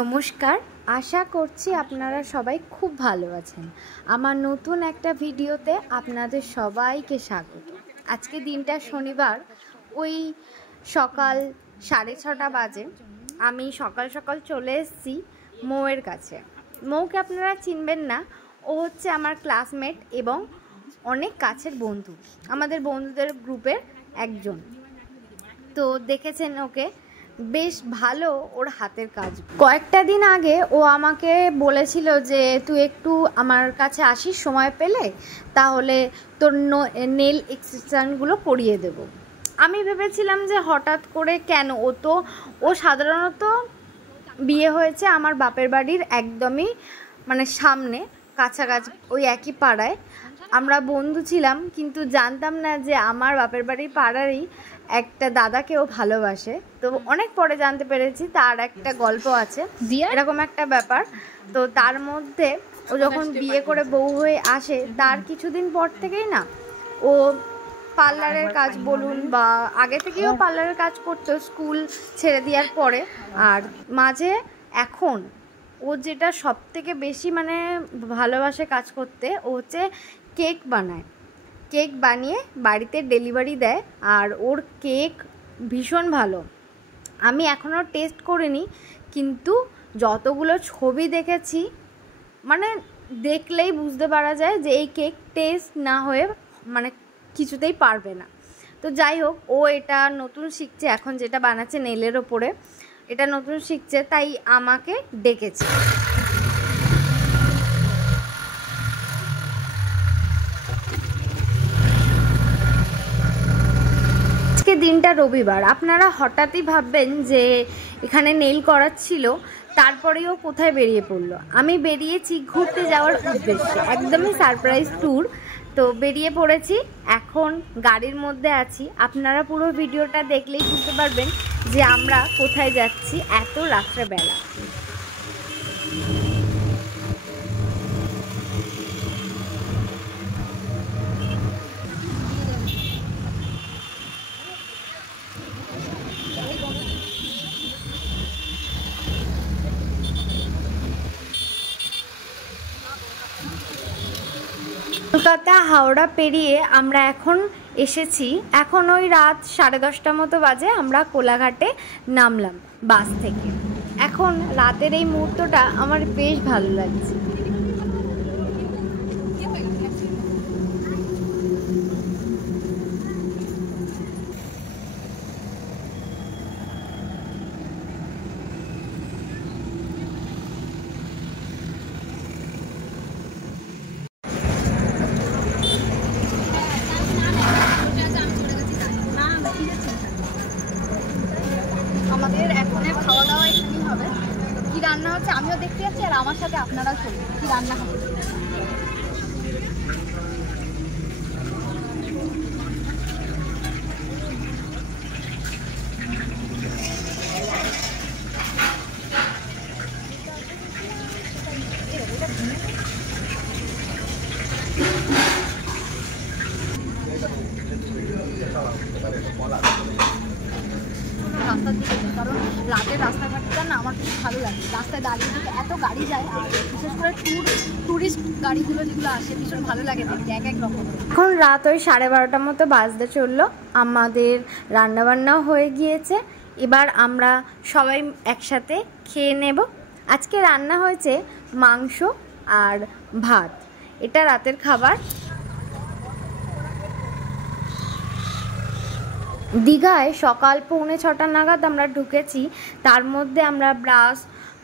নমস্কার, আশা করছি আপনারা সবাই খুব ভালো আছেন। আমার নতুন একটা ভিডিওতে আপনাদের সবাইকে স্বাগত। আজকে দিনটা শনিবার, ওই সকাল 6:30 বাজে। আমি সকাল সকাল চলে এসেছি মৌয়ের কাছে। মৌকে আপনারা চিনবেন না, ও হচ্ছে আমার ক্লাসমেট এবং অনেক কাছের বন্ধু, আমাদের বন্ধুদের গ্রুপের একজন। তো দেখেছেন ওকে, বেশ ভালো ওর হাতের কাজ। কয়েকটা দিন আগে ও আমাকে বলেছিল যে তুই একটু আমার কাছে আসিস সময় পেলে, তাহলে তোর নেল এক্সটেনশনগুলো করিয়ে দেব। আমি ভেবেছিলাম যে হঠাৎ করে কেন, ও সাধারণত বিয়ে হয়েছে আমার বাপের বাড়ির একদমই সামনে, কাছাকাছি, ওই একই পাড়ায় আমরা বন্ধু ছিলাম, কিন্তু জানতাম না যে আমার বাপের বাড়ির পাড়ারই একটা দাদাকেও ভালোবাসে। তো অনেক পরে জানতে পেরেছি তার একটা গল্প আছে, এরকম একটা ব্যাপার। তো তার মধ্যে ও যখন বিয়ে করে বউ হয়ে আসে, তার কিছুদিন পর থেকেই না ও পার্লারের কাজ বলুন বা আগে থেকেও পার্লারের কাজ করতো স্কুল ছেড়ে দেওয়ার পরে। আর মাঝে এখন ও যেটা সব থেকে বেশি ভালোবাসে কাজ করতে, ও হচ্ছে কেক বানায়। কেক বানিয়ে বাড়িতে ডেলিভারি দেয়, আর ওর কেক ভীষণ ভালো। আমি এখনও টেস্ট করিনি, কিন্তু যতগুলো ছবি দেখেছি দেখলেই বুঝতে পারা যায় যে এই কেক টেস্ট না হয়ে কিছুতেই পারবে না। তো যাই হোক, ও এটা নতুন শিখছে, এখন যেটা বানাচ্ছে নেলের ওপরে, এটা নতুন শিখছে, তাই আমাকে ডেকেছে। আজকে দিনটা রবিবার। আপনারা হঠাৎই ভাববেন যে এখানে নেল করাচ্ছিল, তারপরেও কোথায় বেরিয়ে পড়লো। আমি বেরিয়েছি ঘুরতে যাওয়ার উদ্দেশ্যে, একদমই সারপ্রাইজ ট্যুর। তো বেরিয়ে পড়েছি, এখন গাড়ির মধ্যে আছি। আপনারা পুরো ভিডিওটা দেখলেই বুঝতে পারবেন যে আমরা কোথায় যাচ্ছি এত রাত্রেবেলা। কলকাতা হাওড়া পেরিয়ে আমরা এখন এসেছি, এখন ওই রাত 10:30 মতো বাজে। আমরা কোলাঘাটে নামলাম বাস থেকে। এখন রাতের এই মুহূর্তটা আমার বেশ ভালো লাগছে। আমাদের এখনের খাওয়া দাওয়া এখানেই হবে। কি রান্না হচ্ছে আমিও দেখতে যাচ্ছি, আর আমার সাথে আপনারাও চলুন কি রান্না হবে। রাস্তার দিকে, কারণ রাতের রাস্তাঘাটটা না আমার খুব ভালো লাগে। রাস্তায় দাঁড়িয়ে থেকে এত গাড়ি যায়, আর বিশেষ করে ট্যুরিস্ট গাড়িগুলো যেগুলো আসে ভীষণ ভালো লাগে দেখতে, এক এক রকম। এখন রাত ওই 12:30 মতো বাজতে চললো। আমাদের রান্নাবান্নাও হয়ে গিয়েছে, এবার আমরা সবাই একসাথে খেয়ে নেব। আজকে রান্না হয়েছে মাংস আর ভাত, এটা রাতের খাবার। দীঘায় সকাল 6:45 নাগাদ আমরা ঢুকেছি। তার মধ্যে আমরা ব্রাশ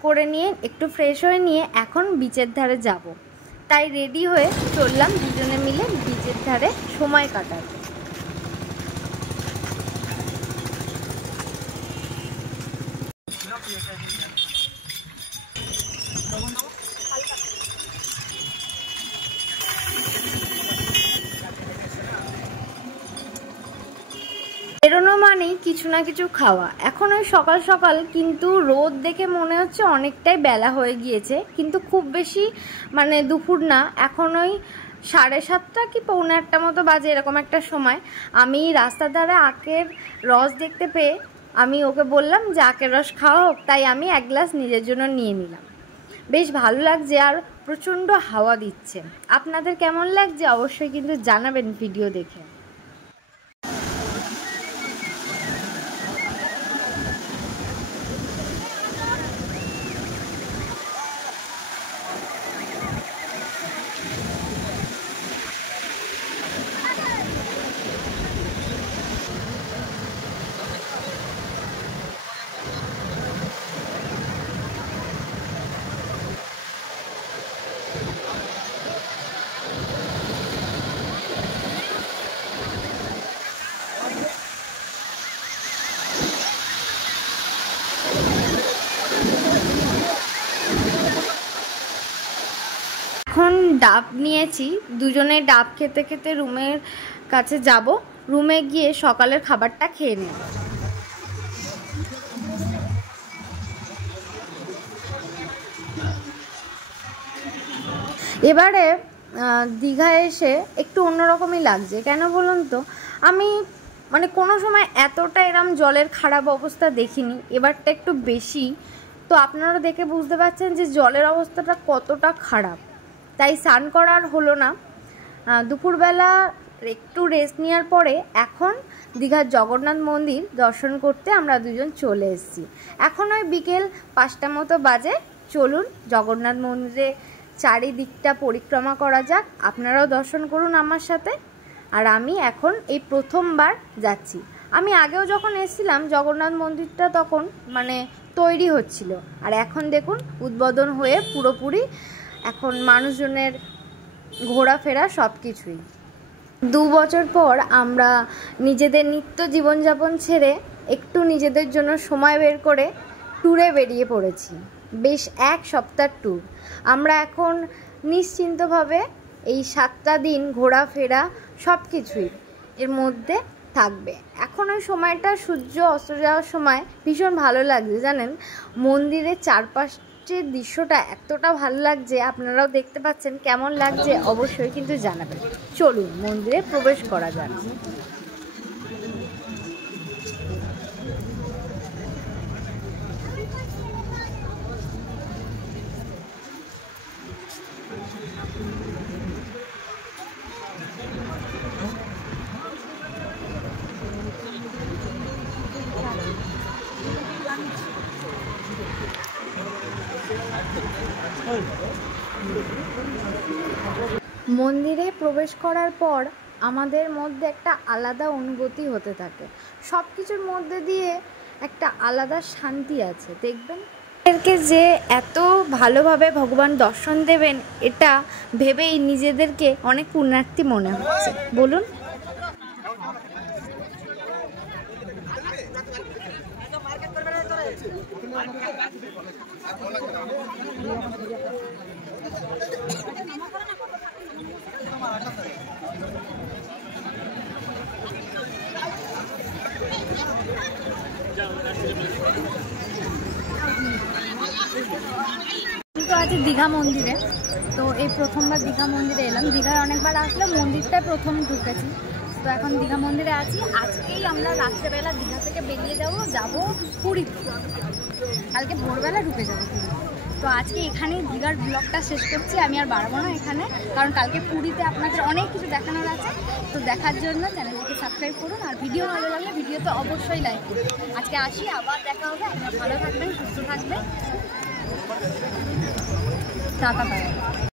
করে নিয়ে একটু ফ্রেশ হয়ে নিয়ে এখন বিচের ধারে যাব। তাই রেডি হয়ে চললাম দুজনে মিলে বিচের ধারে সময় কাটাতে। বেরোনো মানেই কিছু না কিছু খাওয়া। এখন ওই সকাল সকাল কিন্তু রোদ দেখে মনে হচ্ছে অনেকটাই বেলা হয়ে গিয়েছে, কিন্তু খুব বেশি মানে দুপুর না, এখন ওই 7:30 কি 7:45 মতো বাজে, এরকম একটা সময়। আমি রাস্তার ধারে আখের রস দেখতে পেয়ে আমি ওকে বললাম যে আখের রস খাওয়া হোক, তাই আমি এক গ্লাস নিজের জন্য নিয়ে নিলাম। বেশ ভালো লাগছে, আর প্রচণ্ড হাওয়া দিচ্ছে। আপনাদের কেমন লাগছে অবশ্যই কিন্তু জানাবেন ভিডিও দেখে। এখন ডাব নিয়েছি, দুজনে ডাব খেতে খেতে রুমের কাছে যাব। রুমে গিয়ে সকালের খাবারটা খেয়ে নেব। এবারে দীঘায় এসে একটু অন্যরকমই লাগছে। কেন বলুন তো, আমি মানে কোনো সময় এতটা এরম জলের খারাপ অবস্থা দেখিনি, এবারটা একটু বেশি। তো আপনারা দেখে বুঝতে পারছেন যে জলের অবস্থাটা কতটা খারাপ। তাই স্নান করার হলো না। দুপুরবেলা একটু রেস্ট নেওয়ার পরে এখন দীঘার জগন্নাথ মন্দির দর্শন করতে আমরা দুজন চলে এসেছি। এখন ওই বিকেল 5টা মতো বাজে। চলুন জগন্নাথ মন্দিরে চারিদিকটা পরিক্রমা করা যাক, আপনারাও দর্শন করুন আমার সাথে। আর আমি এখন এই প্রথমবার যাচ্ছি। আমি আগেও যখন এসেছিলাম জগন্নাথ মন্দিরটা তখন মানে তৈরি হচ্ছিল, আর এখন দেখুন উদ্বোধন হয়ে পুরোপুরি এখন মানুষজনের ঘোরাফেরা সব কিছুই। 2 বছর পর আমরা নিজেদের নিত্য জীবনযাপন ছেড়ে একটু নিজেদের জন্য সময় বের করে ট্যুরে বেরিয়ে পড়েছি। বেশ 1 সপ্তাহ ট্যুর। আমরা এখন নিশ্চিন্তভাবে এই 7টা দিন ঘোরাফেরা সব কিছুই এর মধ্যে থাকবে। এখন ওই সময়টা সূর্য অস্ত যাওয়ার সময় ভীষণ ভালো লাগছে জানেন। মন্দিরের চারপাশের দৃশ্যটা এতটা ভালো লাগছে, আপনারাও দেখতে পাচ্ছেন। কেমন লাগছে অবশ্যই কিন্তু জানাবেন। চলুন মন্দিরে প্রবেশ করা যাক। মন্দিরে প্রবেশ করার পর আমাদের মধ্যে একটা আলাদা অনুভূতি হতে থাকে। সব কিছুর মধ্যে দিয়ে একটা আলাদা শান্তি আছে। দেখবেন এদেরকে যে এত ভালোভাবে ভগবান দর্শন দেবেন, এটা ভেবেই নিজেদেরকে অনেক পুণ্যার্থী মনে হচ্ছে। বলুন তো আজ দীঘা মন্দিরে, তো এই প্রথমবার দীঘা মন্দিরে এলাম। দীঘায় অনেকবার আসলে মন্দিরটাই প্রথম ঢুকেছি। তো এখন দীঘা মন্দিরে আছি। আজকেই আমরা রাত্রেবেলা দীঘা থেকে বেরিয়ে যাব পুরীতে। কালকে ভোরবেলা ঢুকে যাবো পুরী। তো আজকে এখানেই দীঘার ব্লগটা শেষ করছি। আমি আর বাড়াবো না এখানে, কারণ কালকে পুরীতে আপনাদের অনেক কিছু দেখানোর আছে। তো দেখার জন্য চ্যানেলটিকে সাবস্ক্রাইব করুন, আর ভিডিও ভালো লাগলে ভিডিওতে অবশ্যই লাইক করুন। আজকে আসি, আবার দেখা হবে। আপনারা ভালো থাকবেন, সুস্থ থাকবেন। Tata bye.